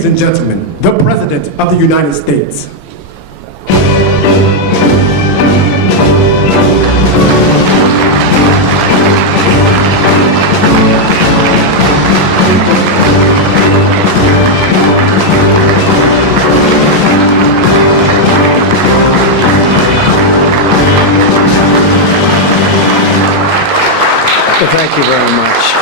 Ladies and gentlemen, the President of the United States. Well, thank you very much.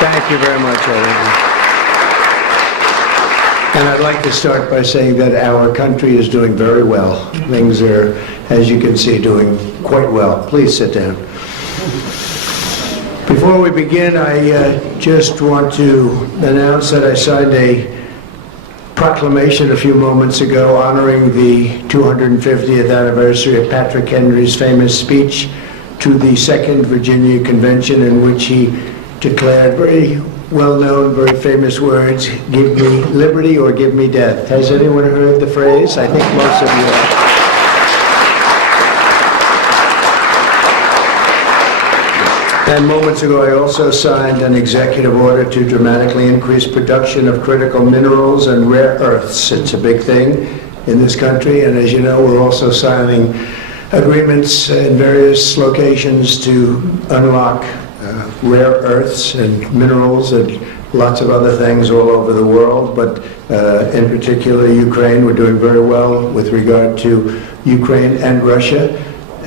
Thank you very much, everyone. And I'd like to start by saying that our country is doing very well. Things are, as you can see, doing quite well. Please sit down. Before we begin, I just want to announce that I signed a proclamation a few moments ago honoring the 250th anniversary of Patrick Henry's famous speech to the Second Virginia Convention, in which he declared very well-known, very famous words, "Give me liberty or give me death." Has anyone heard the phrase? I think most of you have. And moments ago, I also signed an executive order to dramatically increase production of critical minerals and rare earths. It's a big thing in this country, and as you know, we're also signing agreements in various locations to unlock rare earths and minerals and lots of other things all over the world, but in particular Ukraine. We're doing very well with regard to Ukraine and Russia.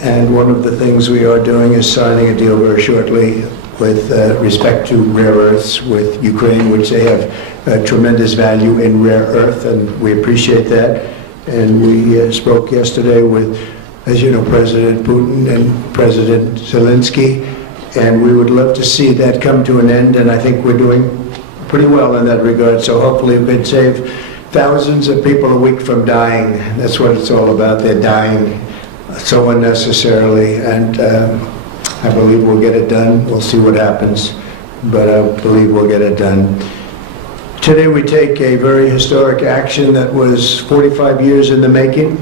And one of the things we are doing is signing a deal very shortly with respect to rare earths with Ukraine, which they have tremendous value in rare earth, and we appreciate that. And we spoke yesterday with, as you know, President Putin and President Zelensky, and we would love to see that come to an end, and I think we're doing pretty well in that regard. So hopefully we can save thousands of people a week from dying. That's what it's all about. They're dying so unnecessarily, and I believe we'll get it done. We'll see what happens, but I believe we'll get it done. Today we take a very historic action that was 45 years in the making.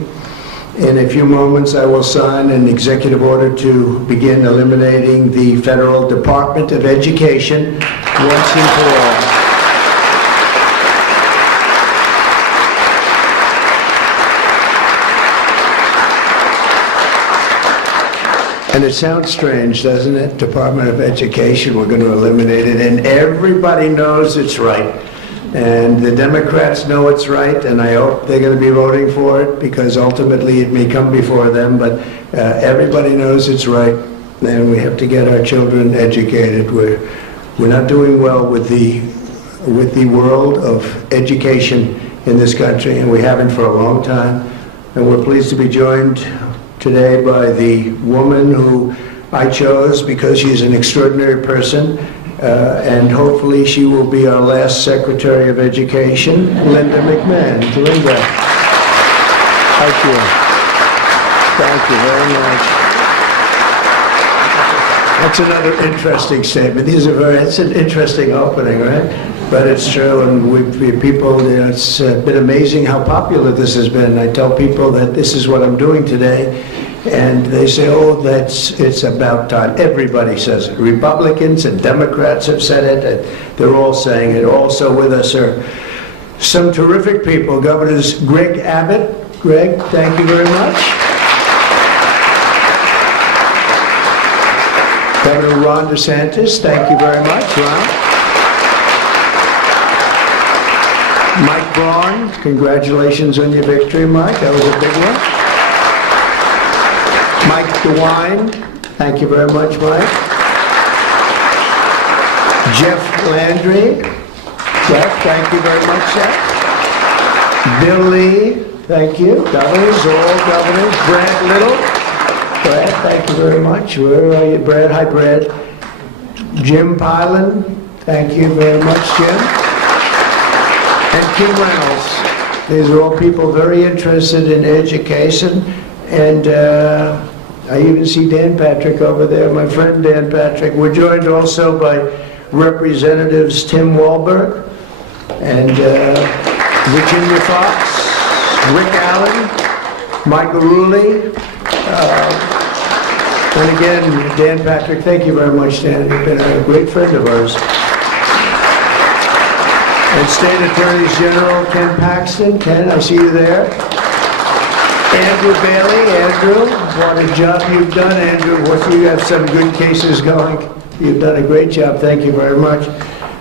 In a few moments I will sign an executive order to begin eliminating the Federal Department of Education once and for all. And it sounds strange, doesn't it? Department of Education, we're going to eliminate it, and everybody knows it's right. And the Democrats know it's right, and I hope they're going to be voting for it, because ultimately it may come before them, but everybody knows it's right, and we have to get our children educated. We're not doing well with the world of education in this country, and we haven't for a long time. And we're pleased to be joined today by the woman who I chose because she's an extraordinary person, and hopefully she will be our last Secretary of Education, Linda McMahon. Linda, thank you. Thank you very much. That's another interesting statement. It's an interesting opening, right? But it's true, and people, you know, it's been amazing how popular this has been. I tell people that this is what I'm doing today, and they say, oh, it's about time. Everybody says it. Republicans and Democrats have said it, and they're all saying it. Also with us are some terrific people. Governors Greg Abbott. Greg, thank you very much. Governor Ron DeSantis, thank you very much, Ron. Mike Braun, congratulations on your victory, Mike. That was a big one. Mike DeWine, thank you very much, Mike. Jeff Landry. Jeff, thank you very much, Jeff. Bill Lee, thank you. Governors, all governors. Brad Little. Brad, thank you very much. Where are you, Brad? Hi, Brad. Jim Pilan, thank you very much, Jim. And Kim Reynolds. These are all people very interested in education, and I even see Dan Patrick over there, my friend Dan Patrick. We're joined also by Representatives Tim Walberg and Virginia Fox, Rick Allen, Michael Rulli. And again, Dan Patrick, thank you very much, Dan. You've been a great friend of ours. And State Attorneys General Ken Paxton. Ken, I see you there. Andrew Bailey. Andrew, what a job you've done, Andrew. You have some good cases going. You've done a great job. Thank you very much.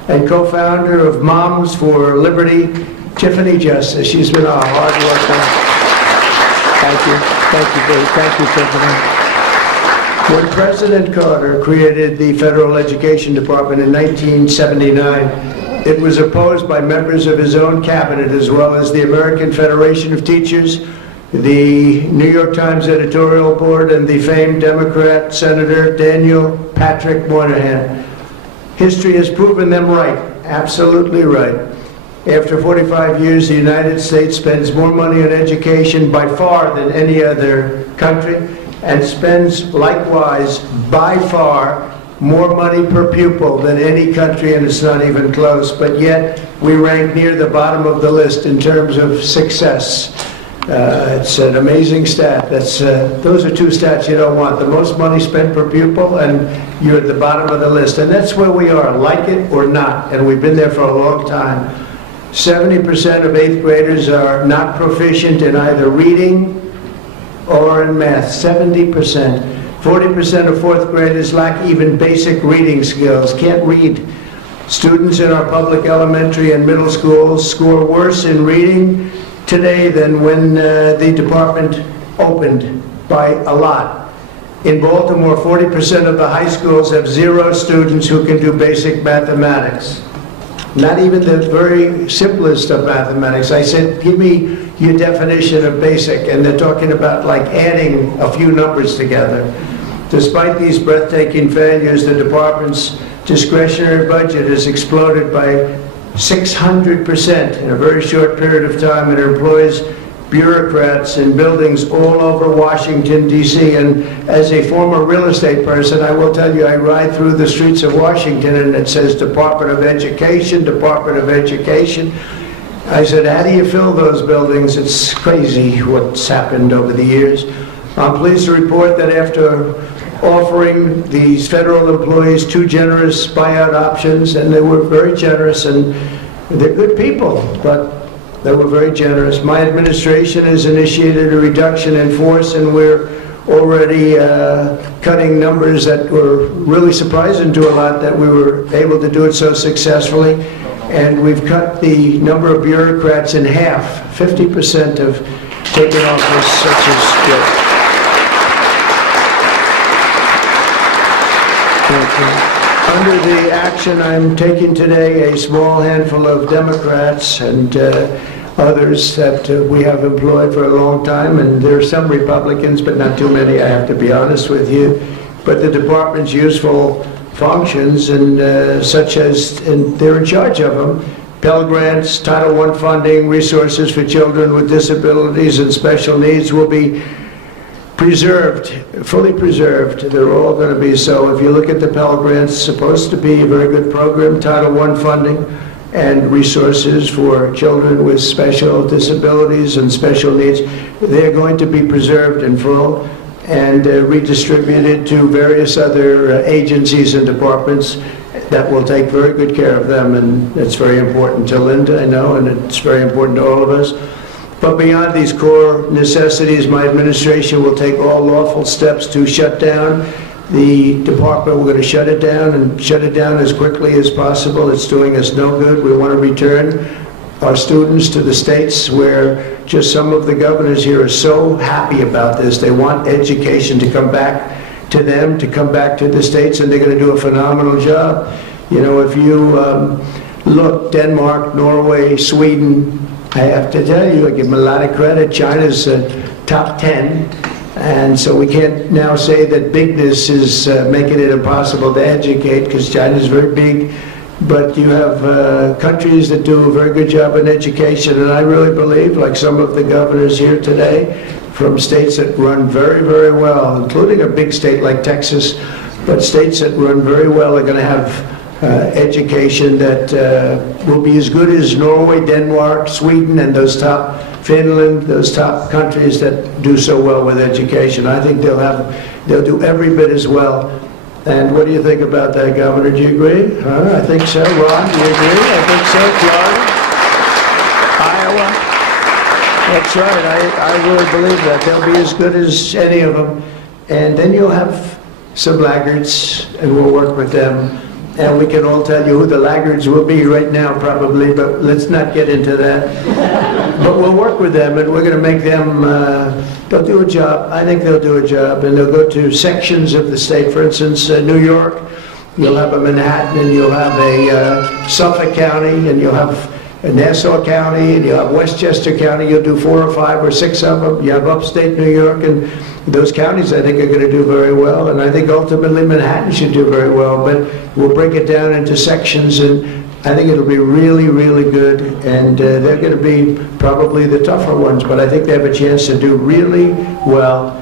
And co-founder of Moms for Liberty, Tiffany Justice. She's been a hard worker. Thank you. Thank you, Dave. Thank you, Tiffany. When President Carter created the Federal Education Department in 1979, it was opposed by members of his own cabinet, as well as the American Federation of Teachers, the New York Times editorial board, and the famed Democrat Senator Daniel Patrick Moynihan. History has proven them right, absolutely right. After 45 years, the United States spends more money on education by far than any other country, and spends likewise by far more money per pupil than any country, and it's not even close. But yet we rank near the bottom of the list in terms of success. It's an amazing stat. Those are two stats you don't want: the most money spent per pupil, and you're at the bottom of the list. And that's where we are, like it or not, and we've been there for a long time. 70% of 8th graders are not proficient in either reading or in math. 70%. 40% of 4th graders lack even basic reading skills, can't read. Students in our public elementary and middle schools score worse in reading today than when the department opened, by a lot. In Baltimore, 40% of the high schools have 0 students who can do basic mathematics. Not even the very simplest of mathematics. I said, give me your definition of basic, and they're talking about like adding a few numbers together. Despite these breathtaking failures, the department's discretionary budget has exploded by 600% in a very short period of time, and employs bureaucrats in buildings all over Washington, D.C. And as a former real estate person, I will tell you, I ride through the streets of Washington and it says Department of Education, Department of Education. I said, how do you fill those buildings? It's crazy what's happened over the years. I'm pleased to report that after offering these federal employees 2 generous buyout options, and they were very generous, and they're good people, but they were very generous. My administration has initiated a reduction in force, and we're already cutting numbers that were really surprising to a lot, that we were able to do it so successfully. And we've cut the number of bureaucrats in half. 50% have taken office, such as under the action I'm taking today, a small handful of Democrats and others that we have employed for a long time, and there are some Republicans, but not too many, I have to be honest with you. But the department's useful functions, and such as, and they're in charge of them: Pell Grants, Title I funding, resources for children with disabilities and special needs will be preserved, fully preserved. They're all going to be so. If you look at the Pell Grants, it's supposed to be a very good program. Title I funding and resources for children with special disabilities and special needs, they're going to be preserved in full and redistributed to various other agencies and departments that will take very good care of them. And it's very important to Linda, I know, and it's very important to all of us. But beyond these core necessities, my administration will take all lawful steps to shut down the department. We're going to shut it down, and shut it down as quickly as possible. It's doing us no good. We want to return our students to the states, where just some of the governors here are so happy about this. They want education to come back to them, to come back to the states, and they're going to do a phenomenal job. You know, if you look, Denmark, Norway, Sweden, I have to tell you, I give them a lot of credit. China's top 10, and so we can't now say that bigness is making it impossible to educate, because China's very big. But you have countries that do a very good job in education, and I really believe, like some of the governors here today, from states that run very, very well, including a big state like Texas, but states that run very well are going to have education that will be as good as Norway, Denmark, Sweden, and those top Finland, those top countries that do so well with education. I think they'll do every bit as well. And what do you think about that, Governor? Do you agree? I think so. Ron, do you agree? I think so. Florida? Iowa? That's right. I really believe that. They'll be as good as any of them. And then you'll have some laggards, and we'll work with them. And we can all tell you who the laggards will be right now, probably, but let's not get into that. But we'll work with them, and we're going to make them, they'll do a job. I think they'll do a job, and they'll go to sections of the state. For instance, New York, you'll have a Manhattan, and you'll have a Suffolk County, and you'll have Nassau County, and you'll have Westchester County. You'll do 4 or 5 or 6 of them. You have upstate New York, and those counties, I think, are going to do very well, and I think ultimately Manhattan should do very well, but we'll break it down into sections, and I think it'll be really, really good, and they're going to be probably the tougher ones, but I think they have a chance to do really well.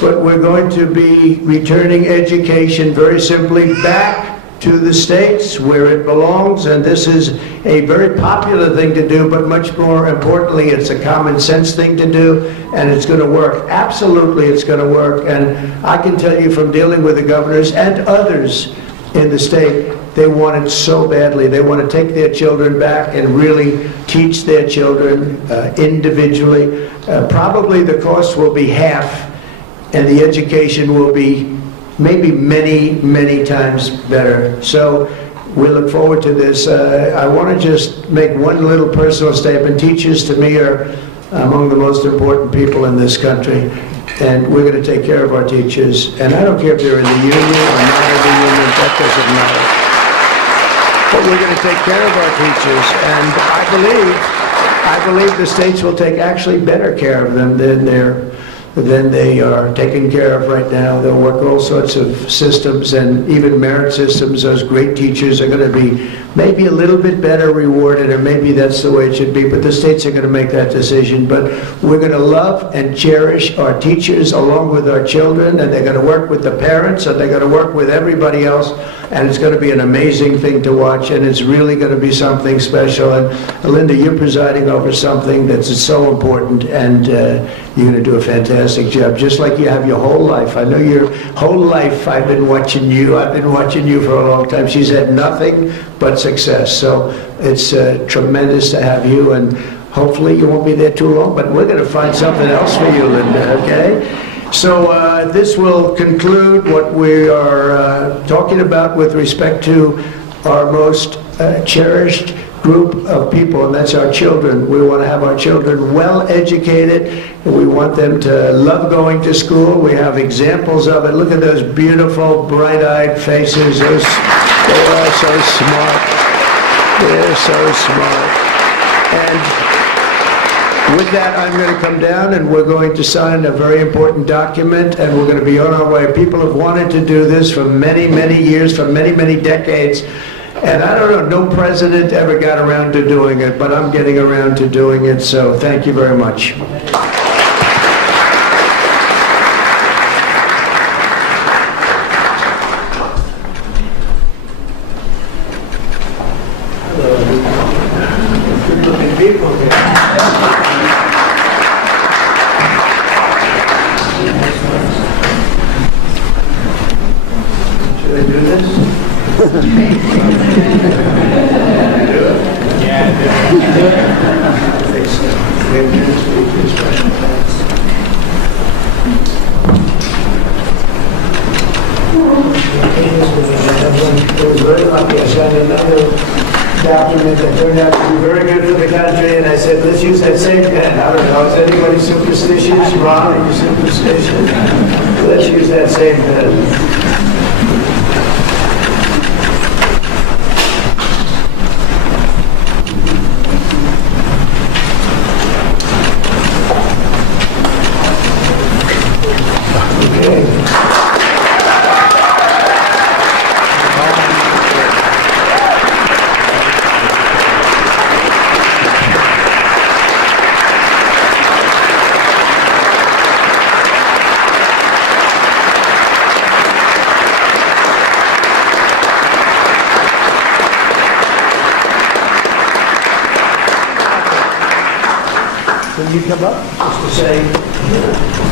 But we're going to be returning education very simply back to the states where it belongs, and this is a very popular thing to do, but much more importantly, it's a common sense thing to do, and it's going to work. Absolutely, it's going to work, and I can tell you from dealing with the governors and others in the state, they want it so badly. They want to take their children back and really teach their children individually. Probably the cost will be half, and the education will be maybe many, many times better. So we look forward to this. I want to just make one little personal statement. Teachers, to me, are among the most important people in this country, and we're going to take care of our teachers. And I don't care if they're in the union or not in the union, that doesn't matter. But we're going to take care of our teachers, and I believe the states will take actually better care of them than they are taken care of right now. They'll work all sorts of systems, and even merit systems. Those great teachers are going to be maybe a little bit better rewarded, or maybe that's the way it should be, but the states are going to make that decision. But we're going to love and cherish our teachers along with our children, and they're going to work with the parents, and they're going to work with everybody else, and it's going to be an amazing thing to watch, and it's really going to be something special. And Linda, you're presiding over something that's so important, and you're going to do a fantastic job, just like you have your whole life. I know your whole life I've been watching you. I've been watching you for a long time. She's had nothing but success. So it's tremendous to have you, and hopefully you won't be there too long, but we're going to find something else for you, Linda, okay? So this will conclude what we are talking about with respect to our most cherished group of people, and that's our children. We want to have our children well educated, and we want them to love going to school. We have examples of it. Look at those beautiful, bright-eyed faces. They are so smart. They're so smart. And with that, I'm going to come down, and we're going to sign a very important document, and we're going to be on our way. People have wanted to do this for many, many years, for many, many decades. And I don't know, no president ever got around to doing it, but I'm getting around to doing it, so thank you very much. Good-looking people here. Should I do this? I was very lucky. I signed another document that turned out to be very good for the country, and I said, let's use that same pen. I don't know, is anybody superstitious? Ron, are you superstitious? Let's use that same pen. you come up just to say